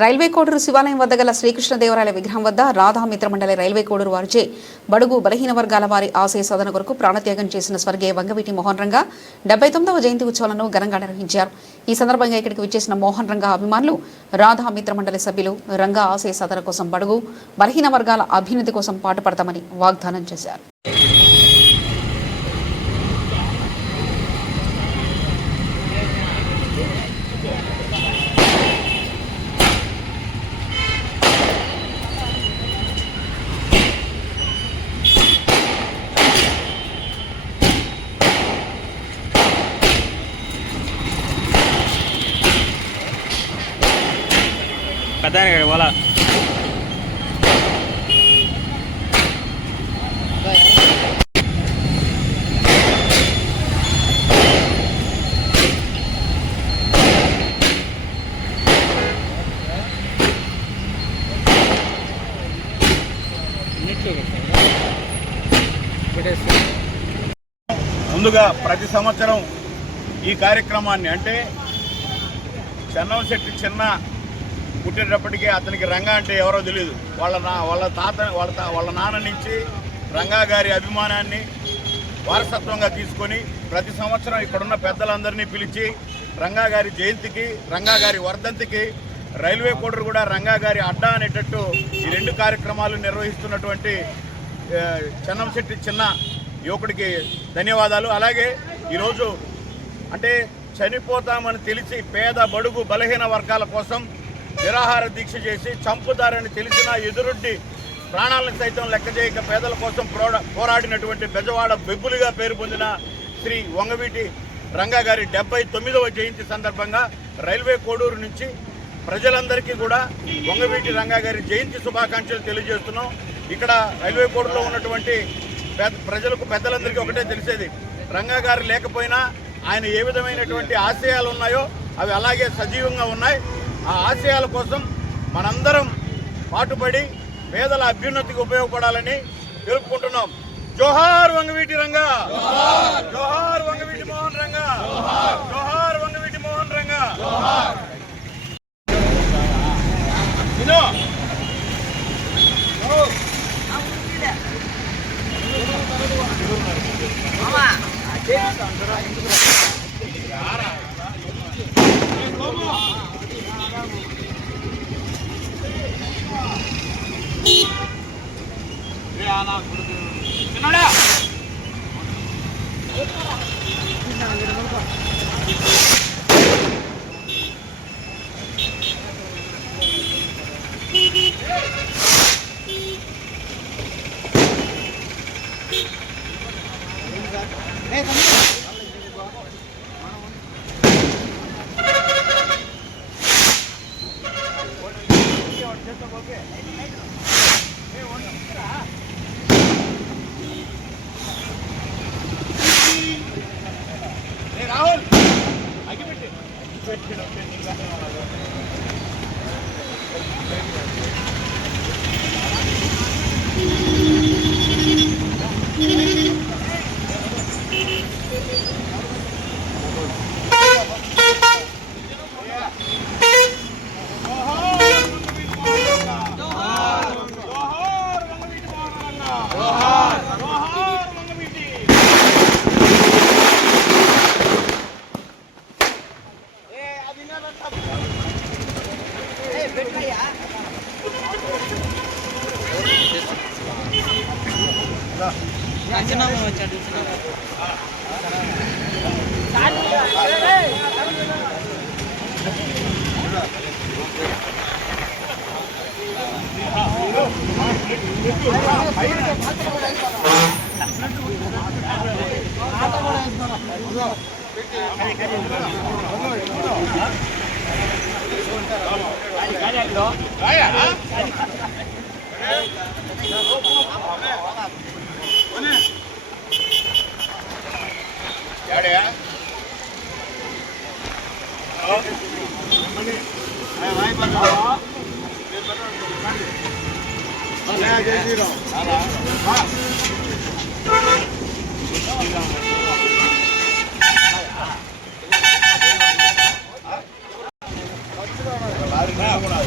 Railway Koduru శివాలయం వద్ద గల శ్రీకృష్ణదేవరాయల విగ్రహం వద్ద రాధా మిత్రమండలి రైల్వే కోడూరు వారిచే బడుగు బలహీన వర్గాల వారి ఆశయ సాధన కొరకు ప్రాణత్యాగం చేసిన స్వర్గీయ వంగవీటి మోహన్ రంగా 79వ జయంతి ఉత్సవాలను ఘనంగా నిర్వహించారు. ఈ సందర్భంగా ఇక్కడికి విచ్చేసిన మోహన్ రంగా అభిమానులు రాధా మిత్రమండలి సభ్యులు రంగా ఆశయ సాధన కోసం బడుగు బలహీన వర్గాల అభ్యున్నతి కోసం పాటుపడతామని వాగ్దానం చేశారు. बोला ముందుగా ప్రతి సంవత్సరం ఈ కార్యక్రమాన్ని అంటే చెన్నవశెట్టి చిన్న పుట్టేటప్పటికీ అతనికి రంగా అంటే ఎవరో తెలియదు. వాళ్ళ నాన్న నుంచి రంగా గారి అభిమానాన్ని వారసత్వంగా తీసుకొని ప్రతి సంవత్సరం ఇక్కడున్న పెద్దలందరినీ పిలిచి రంగా గారి జయంతికి రంగా గారి వర్ధంతికి రైల్వే కోడూరు కూడా రంగా గారి అడ్డా అనేటట్టు ఈ రెండు కార్యక్రమాలు నిర్వహిస్తున్నటువంటి చెన్నంశెట్టి చిన్న యువకుడికి ధన్యవాదాలు. అలాగే ఈరోజు అంటే చనిపోతామని తెలిసి పేద బడుగు బలహీన వర్గాల కోసం నిరాహార దీక్ష చేసి చంపుదారని తెలిసిన ఎదురొడ్డి ప్రాణాలను సైతం లెక్క చేయక పేదల కోసం పోరాడినటువంటి బెజవాడ బెబ్బులుగా పేరు పొందిన శ్రీ వంగవీటి రంగా గారి 79వ జయంతి సందర్భంగా రైల్వే కోడూరు నుంచి ప్రజలందరికీ కూడా వంగవీటి రంగా గారి జయంతి శుభాకాంక్షలు తెలియజేస్తున్నాం. ఇక్కడ రైల్వే కోడూరులో ఉన్నటువంటి ప్రజలకు పెద్దలందరికీ ఒకటే తెలిసేది, రంగా గారు లేకపోయినా ఆయన ఏ విధమైనటువంటి ఆశయాలు ఉన్నాయో అవి అలాగే సజీవంగా ఉన్నాయి. ఆ ఆశయాల కోసం మనందరం పాటుపడి పేదల అభ్యున్నతికి ఉపయోగపడాలని తెలుపుకుంటున్నాం. జోహార్ వంగవీటి రంగా, జోహార్ వంగవీటి మోహన్ రంగా, జోహార్ వంగవీటి మోహన్ రంగా. రాహుల్ అగిపెట్టి కూడా